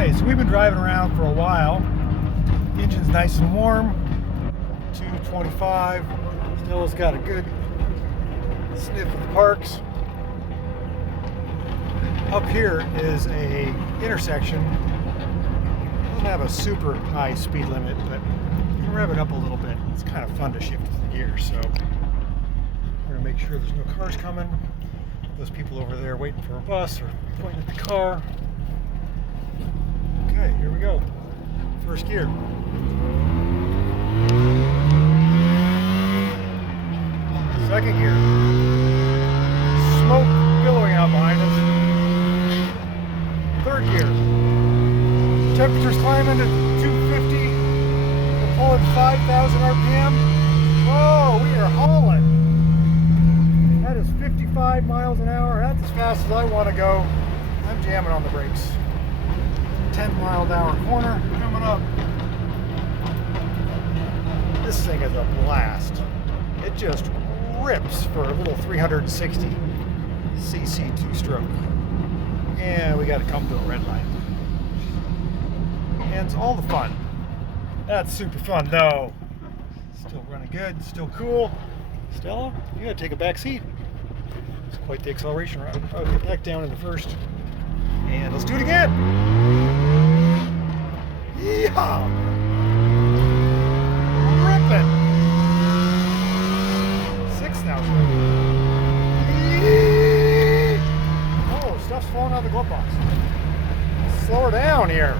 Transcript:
Okay, so we've been driving around for a while. Engine's nice and warm. 225. Still has got a good sniff of the parks. Up here is a intersection. Doesn't have a super high speed limit, but you can rev it up a little bit. It's kind of fun to shift the gears, so we're gonna make sure there's no cars coming. Those people over there waiting for a bus or pointing at the car. Okay, here we go. First gear. Second gear. Smoke billowing out behind us. Third gear. Temperature's climbing to 250. We're pulling 5,000 RPM. Whoa, we are hauling. That is 55 miles an hour. That's as fast as I want to go. I'm jamming on the brakes. 10-mile-an-hour corner coming up. This thing is a blast. It just rips for a little 360 cc two-stroke. And we got to come to a red light. And it's all the fun. That's super fun though. Still running good, still cool. Stella, you gotta take a back seat. It's quite the acceleration run. Okay, back down in the first. And let's do it again. Yeehaw! Ripping! 6,000. Oh, stuff's falling out of the glove box. Slow her down here.